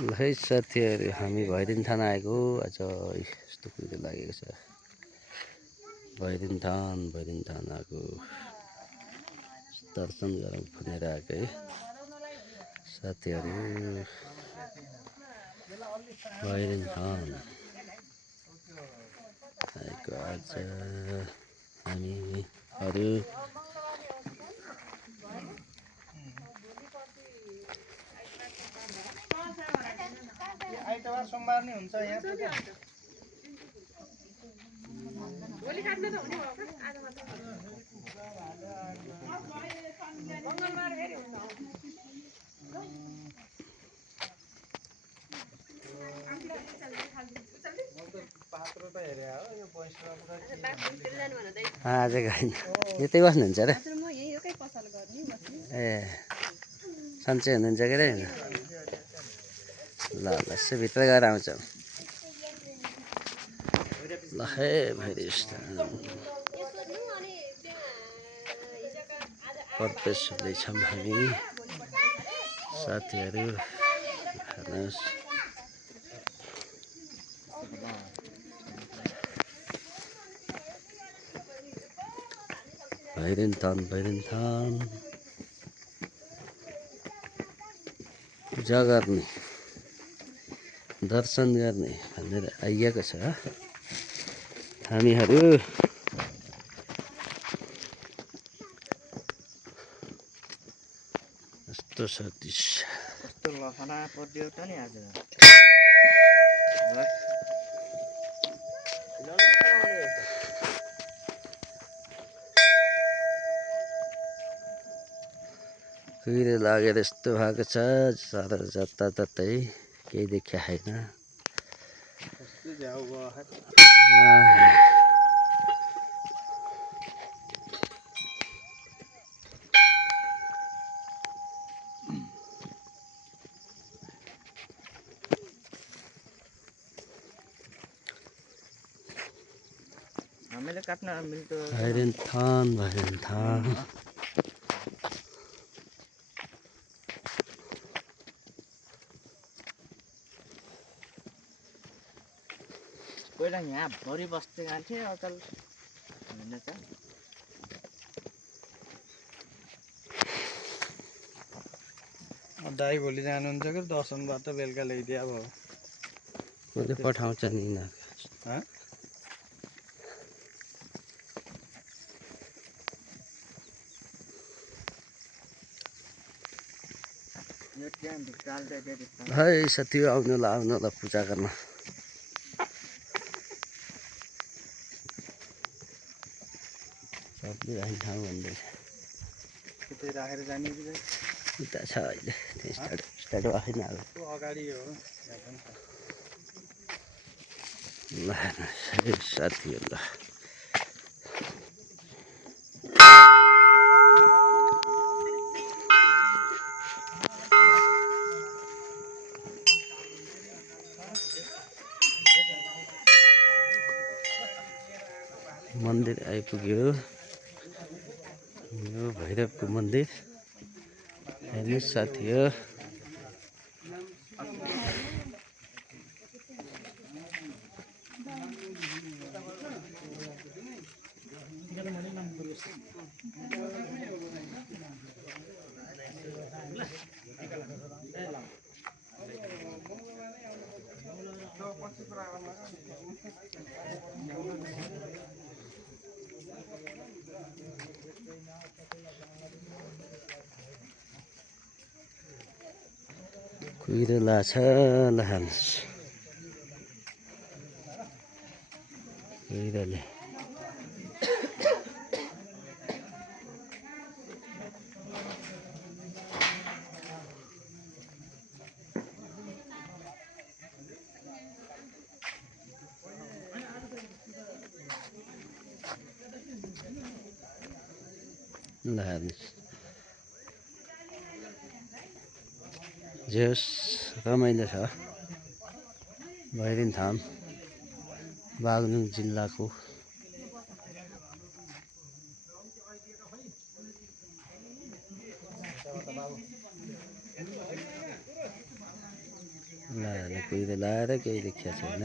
ल है साथीहरू, हामी भैरनी थान आएको। आज यस्तो कुरो लागेको छ। भैरनी थान आएको, दर्शन गरौँ भनेर आएको है साथीहरू। भैरनी थान आएको आज हामीहरू। आइतबार सोमबार नै हुन्छ यहाँ पूजा। भोलि काट्न त हुने भयो क्या आज मात्र मङ्गलबार फेरि हुन्छ। 5 रुपैयाँ हेरे हो यो 22 रुपैयाँ आज गएन यतै बस्नुहुन्छ र? ए सन्चै हुनुहुन्छ के अरे? ल यसो भित्र गएर आउँछ। ल है भैरस्थान प्रवेश हुँदैछौँ हामी साथीहरू। हेर्नुहोस् भैरनी थान पूजा गर्ने, दर्शन गर्ने भनेर आइएको छ हामीहरू। यस्तो छ दृश्य। कस्तो लखना पर्यो त नि आज। कुहिरो लागेर यस्तो भएको छ। सारा जताततै केही देखिया छैन। कस्तो झ्याउ भयो। हामीले काट्न मिल्दो भैरनी थान पहिला यहाँ भरि बस्दै गान्थे अचल होइन त। दाइ भोलि जानुहुन्छ कि दर्शनबाट बेलुका ल्याइदिया भयो। कसले पठाउँछ नि हाँ? है साथी आउनु ल पूजा गर्न। सबले राख्ने ठाउँ भन्दैछ। त्यतै राखेर जाने कि उता छ अहिले त्यहाँ स्टार्ट भएको छैन अब। अगाडि हो। ल साथीहरू ल मन्दिर आइपुग्यो। यो भैरवको मन्दिर हेर्नुहोस् साथीहरू। कुहिरो लाग्छ ल हेर्नुहोस् कुहिरोले। ल हेर्नुहोस् जे होस् रमाइलो छ। भैरनी थान बागलुङ जिल्लाको कुहिरो लाएर केही देखिया छैन।